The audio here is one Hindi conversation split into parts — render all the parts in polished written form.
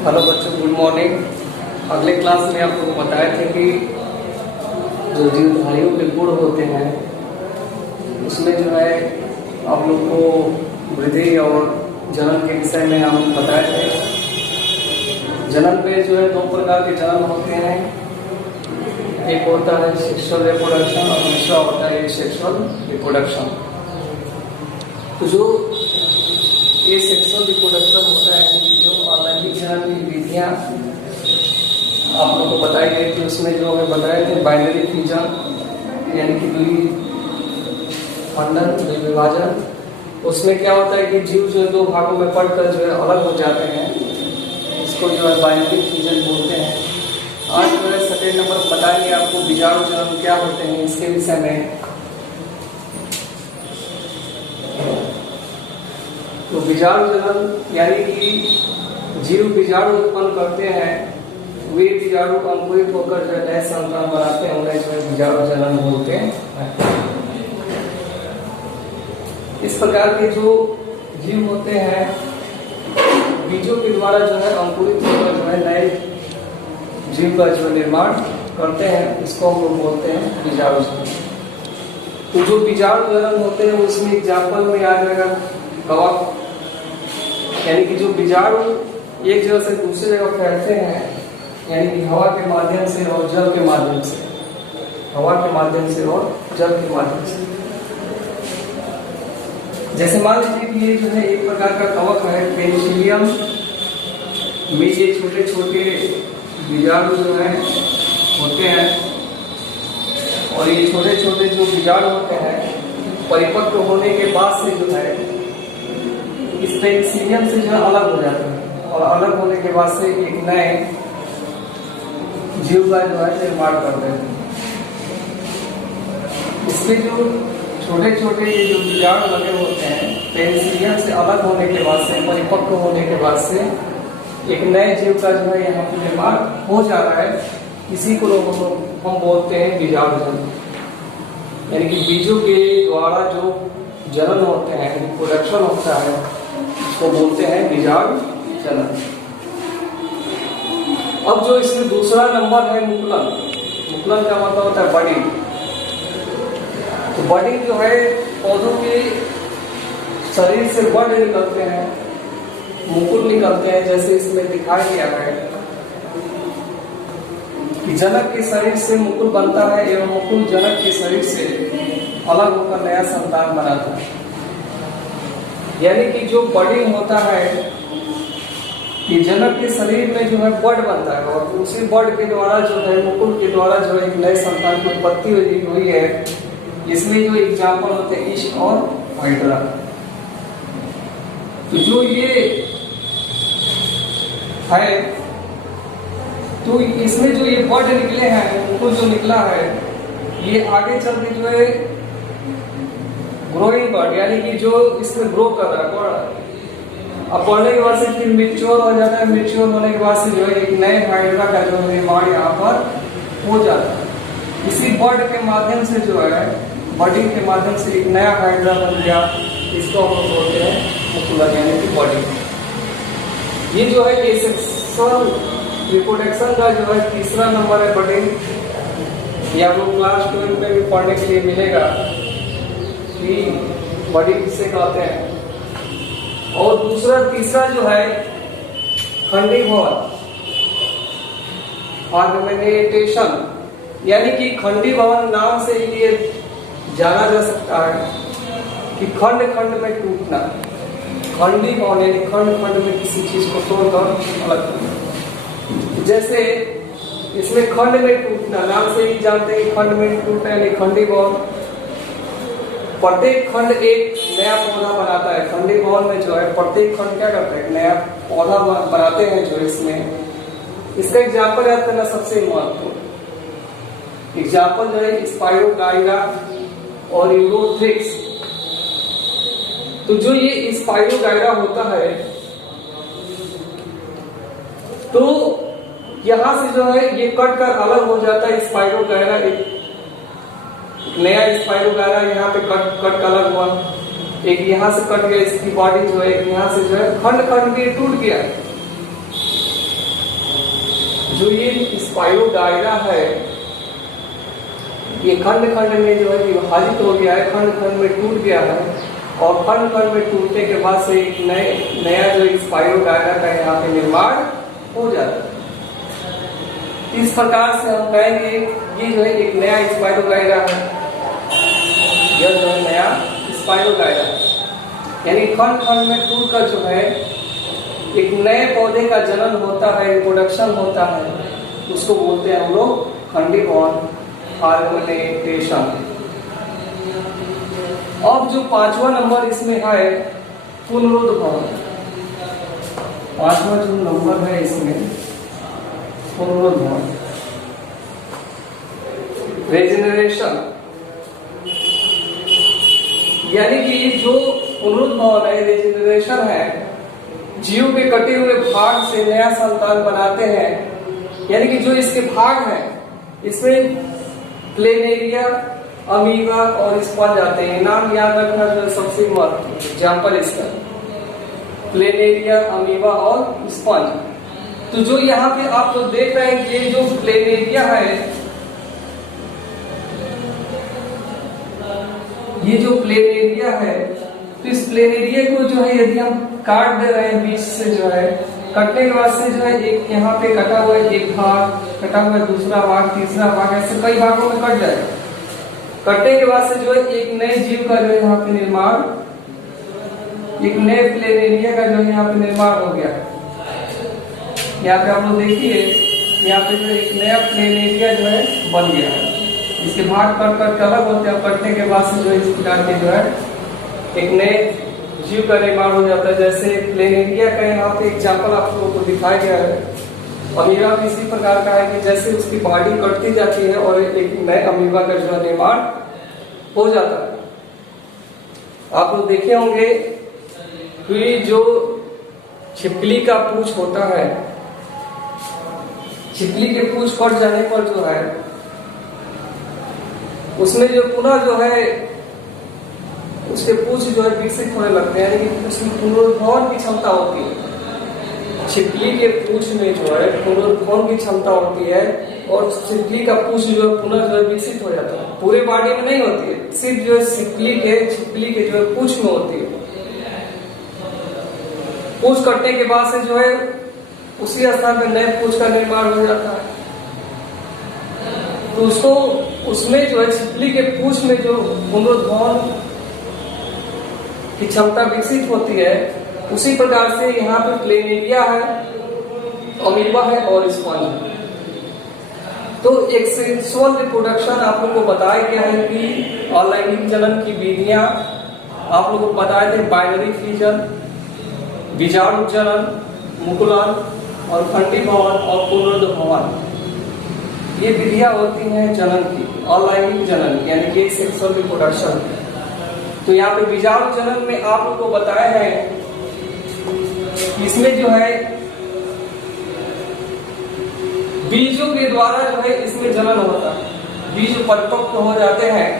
हेलो बच्चों, गुड मॉर्निंग। अगले क्लास में आप लोग को बताए थे कि जो जीवधारियों के गुण होते हैं उसमें जो है आप लोग को वृद्धि और जनन के विषय में हम बताए थे। जनन पे जो है दो प्रकार के जनन होते हैं, एक होता है सेक्सुअल रिप्रोडक्शन और दूसरा होता है सेक्सुअल रिप्रोडक्शन। तो जो ये सेक्सुअल रिप्रोडक्शन होता है, जो अलैंगिक जनन की विधियाँ आप लोगों को बताई गई थी, उसमें जो हमें बताए थे बाइनरी फ्यूजन यानी कि द्विखंडन विभाजन। उसमें क्या होता है कि जीव जो दो भागों में पड़कर जो है अलग हो जाते हैं, इसको जो है बाइनरी फ्यूजन बोलते हैं। आज जो है सेकेंड नंबर बताएंगे आपको बीजाणु जनन क्या होते हैं इसके विषय में। तो बीजाणु जनन यानी कि जीव बीजाणु उत्पन्न करते हैं, वे बीजाणु अंकुरित होकर जो नए संतान बनाते हैं, उन्हें जो है बीजाणु जनन बोलते हैं। इस प्रकार के जो जीव होते हैं बीजों के द्वारा जो है अंकुरित होकर जो है नए जीव का जो निर्माण करते हैं, इसको हम लोग बोलते हैं बीजाणु जनन। तो जो बीजाणु जनन होते हैं उसमें एग्जाम्पल में आ जाएगा कवक, यानी कि जो बीजाणु एक जगह से दूसरी जगह फैलते हैं, यानी कि हवा के माध्यम से और जल के माध्यम से, हवा के माध्यम से और जल के माध्यम से। जैसे मान लीजिए कि ये जो है एक प्रकार का कवक है पेनिसिलियम में, ये छोटे छोटे बीजाणु जो है होते हैं, और ये छोटे छोटे जो बीजाणु होते हैं परिपक्व होने के बाद से जो है इस पेनिसिलियम से जो है अलग हो जाते हैं, और अलग होने के बाद से एक नए जीव का जो है निर्माण करते हैं। इसके जो छोटे छोटे ये जो बीजाणु लगे होते हैं पेनिसिलियम से अलग होने के बाद से, परिपक्व होने के बाद से एक नए जीव का जो है यहाँ पर निर्माण हो जा रहा है। इसी को हम बोलते हैं बीजाणु जनन, यानी कि बीजों के द्वारा जो जनन होते हैं, रिप्रोडक्शन होता है, उसको बोलते हैं बीजाणु जनन। अब जो इसमें दूसरा नंबर है मुकुलन। मुकुलन का मतलब होता है बडिंग। तो बडिंग जो है पौधों के शरीर से बड निकलते हैं, मुकुल निकलते हैं, जैसे इसमें दिखाया गया है कि जनक के शरीर से मुकुल बनता है एवं मुकुल जनक के शरीर से अलग होकर नया संतान बनाता है। यानी कि जो बडिंग होता है कि जनक के शरीर में जो है बड बनता है, और उसी बड के द्वारा जो है मुकुल के द्वारा जो है एक नए संतान की उत्पत्ति हुई है। इसमें जो एग्जाम्पल होते हैं ईस्ट और हाइड्रा। तो जो ये है, तो इसमें जो ये बड निकले हैं, मुकुल जो निकला है, ये आगे चल के जो है ग्रोइंग बड, यानी कि जो इसमें ग्रो कर रहा है, बढ़ रहा है। अब बढ़ने के बाद से फिर मैच्योर हो जाता है, मैच्योर होने के बाद से जो है एक नए हाइड्रा का जो निर्माण यहाँ पर हो जाता है। इसी बड के माध्यम से जो है बडिंग के माध्यम से एक नया हाइड्रा बन गया, इसको हम बोलते हैं मुकुलन यानी कि बडिंग। ये जो है सेक्सुअल रिप्रोडक्शन का जो है तीसरा नंबर है बडिंग। ये आप लोग क्लास 12 में भी पढ़ने के लिए मिलेगा कि बडिंग किसे कहते हैं। और दूसरा तीसरा जो है खंडीभवन, फ्रेगमेंटेशन, यानी कि खंडीभवन नाम से ये जाना जा सकता है कि खंड खंड में टूटना। खंडीभवन यानी खंड खंड में किसी चीज को तोड़कर अलग करना। जैसे इसमें खंड में टूटना नाम से ही जानते हैं, खंड में टूटना यानी खंडीभवन। प्रत्येक खंड एक नया पौधा बनाता है। खंडीभवन में जो है प्रत्येक खंड क्या करता है, एक नया पौधा बनाते हैं। जो इसमें इसका एग्जाम्पल याद करना सबसे महत्वपूर्ण एग्जाम्पल जो है स्पाइरोगाइरा और यूरोथ्रिक्स। तो जो ये स्पाइरोगाइरा होता है, तो यहां से जो है ये कट कर अलग हो जाता है स्पाइरोगाइरा। एक नया स्पाइरोगाइरा यहाँ पे कट अलग हुआ, एक यहाँ से कट गया, इसकी बॉडी जो है यहाँ से जो है खंड खंड में टूट गया। जो ये स्पाइरोगाइरा है ये खंड खंड में जो है विभाजित हो गया है, खंड खंड में टूट गया है और खंड खंड में टूटने के बाद से एक नया जो स्पाइरोगाइरा का यहाँ पे निर्माण हो जाता है। इस प्रकार से हम कहेंगे ये जो है एक नया स्पाइरोगाइरा है, यह जो है नया स्पाइरोगाइरा, यानी खंड खंड में टूट कर जो है एक नए पौधे का जन्म होता है, रिप्रोडक्शन होता है, उसको बोलते हैं हम लोग खंडी भवन फर्मेंटेशन। अब जो 5वां नंबर इसमें है पुनरुद्भवन, 5वां जो नंबर है इसमें पुनरुद्भवन, रेजेनरेशन, यानी कि जो पुनरुद्भवन है, रेजेनरेशन है, जीव के कटे हुए भाग से नया संतान बनाते हैं, यानी कि जो इसके भाग हैं इसमें प्लेनेरिया, अमीबा और स्पंज आते हैं। नाम याद रखना जो सबसे महत्वपूर्ण एग्जाम्पल इसका, प्लेनेरिया, अमीबा और स्पंज। तो जो यहाँ पे आप लोग देख रहे हैं कि ये जो प्लेनेरिया है, ये जो प्लेनेरिया है, तो इस प्लेनेरिया को जो है यदि हम काट दे रहे हैं बीच से, जो है कटने के बाद से जो है एक यहाँ पे कटा हुआ है, एक भाग कटा हुआ है, दूसरा भाग, तीसरा भाग, ऐसे कई भागों में कट जाएगा। कटने के बाद से जो है एक नए जीव का जो है यहाँ पे निर्माण, एक नए प्लेनेरिया का जो है यहाँ पे निर्माण हो गया। यहाँ पे आप लोग देखिए, यहाँ पे जो एक नया प्लेनेरिया जो है बन गया है। इसके भाग कट कट अलग होते हैं, कटने के बाद से जो इस प्रकार के जो है एक नए जीव का निर्माण हो जाता है। जैसे प्लेनेरिया का यहाँ पे एग्जाम्पल आप लोगों को दिखाया गया है। अमीबा भी इसी प्रकार का है कि जैसे उसकी बॉडी कटती जाती है और एक नए अमीबा का जो निर्माण हो जाता है। आप लोग देखे होंगे कि जो छिपकली का पूंछ होता है, छिपकली के पूंछ कट जाने पर जो है उसमें जो पुनः जो है उसके पूंछ जो है विकसित होने लगते हैं, यानी कि उसमें पुनरुद्भवन की क्षमता होती है। छिपकली के पूंछ में जो है पुनरुद्भवन की क्षमता होती है और छिपकली का पूंछ जो है पुनः जो है विकसित हो जाता है। पूरे बॉडी में नहीं होती है, सिर्फ जो है छिपकली के जो है पूंछ में होती है। पूंछ कटने के बाद से जो है उसी स्थान पर नए पूंछ का निर्माण हो जाता है। तो उसको उसमें जो है छिपकली के पूंछ में जो पुनरुद्भवन की क्षमता विकसित होती है, उसी प्रकार से यहाँ पे प्लेनेरिया है, अमीबा है और स्पंज। तो एक सेक्सुअल रिप्रोडक्शन आप लोगों को बताया गया है कि अलैंगिक जनन की विधियां आप लोगों को बताए थे, बाइनरी फिजन, बीजाणु जनन, मुकुलन और खंडीभवन और पुनरुद्भवन, ये विधियां होती हैं जनन की, अलैंगिक जनन यानी कि सेक्सुअल रिप्रोडक्शन। तो यहाँ पे बीजाणु जनन में आप लोगों को बताया है, इसमें जो है बीजों के द्वारा जो है इसमें जनन होता है। बीज परिपक्व हो जाते हैं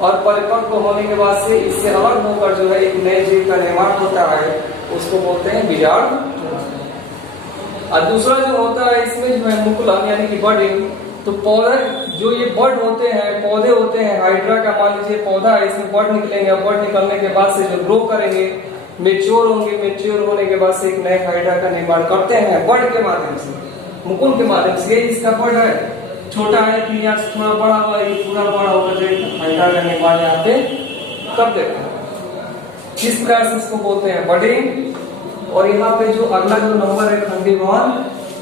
और परिपक्व होने के बाद से इससे अलग होकर जो है एक नए जीव का निर्माण होता है, उसको बोलते हैं बीजाणु। और दूसरा जो होता है इसमें जो है मुकुलन यानी कि बडिंग। तो पौधा जो ये बड होते हैं, पौधे होते हैं, हाइड्रा का मान लीजिए पौधा है, इसमें बड निकलेंगे, बड निकलने के बाद से जो ग्रो करेंगे, मेच्योर होंगे, मेच्योर होने के बाद से एक नए हाइड्रा का निर्माण करते हैं बड के माध्यम से, मुकुल के माध्यम से। ये इसका बड है, छोटा है कि यहाँ से थोड़ा बड़ा हुआ, ये पूरा बड़ा होकर जो हाइड्रा का निर्माण यहाँ पे कर देते हैं। इस प्रकार से इसको बोलते हैं बडिंग। और यहाँ पे जो अगला जो नंबर है खंडीभवन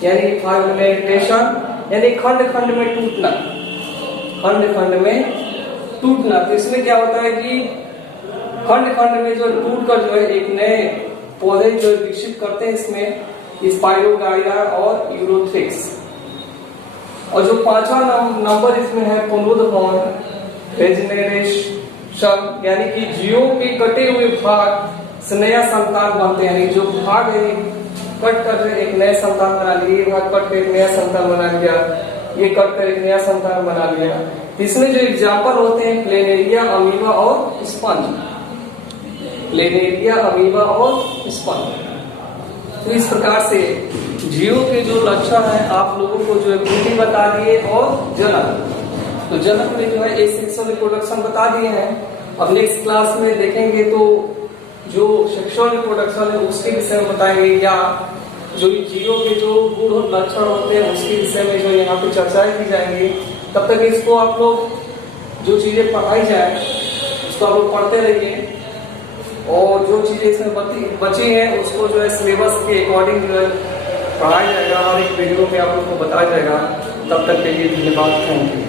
यानी फर्मेंटेशन, यानी खंड खंड में टूटना, खंड खंड में टूटना। तो इसमें क्या होता है कि खंड खंड में जो टूट कर जो है एक नए पौधे जो विकसित करते हैं, इसमें स्पाइरोगाइरा और यूरोथ्रिक्स। और जो 5वां नंबर इसमें है पुनरुद्भवन, रेजेनरेशन, यानी कि जीवों के कटे हुए भाग से नया संतान बनते हैं। जो भाग है कट कर एक नए संतान बना लिया, ये भाग कट कर एक नया संतान बना लिया, ये कट कर एक नया संतान बना लिया। इसमें जो एग्जाम्पल होते हैं प्लेनेरिया, अमीबा और स्पंज, प्लेनेरिया, अमीबा और स्पंज। तो इस प्रकार से जीव के जो लक्षण है आप लोगों को जो है वृद्धि बता दिए और जनन। तो जनन में जो है एसेक्सुअल रिप्रोडक्शन बता दिए हैं। अब नेक्स्ट क्लास में देखेंगे तो जो सेक्सुअल रिप्रोडक्शन है उसके विषय में बताएंगे, या जो जीवों के जो गुण और लक्षण होते हैं उसके विषय में जो यहाँ पे चर्चाएं की जाएंगी। तब तक इसको आप लोग जो चीजें पढ़ाई जाए उसको आप लोग पढ़ते रहिए, और जो चीजें इसमें बची हैं उसको जो है सिलेबस के अकॉर्डिंग जो है पढ़ाया जाएगा और एक वीडियो में आप लोग को बताया जाएगा। तब तक के लिए धन्यवाद, थैंक यू।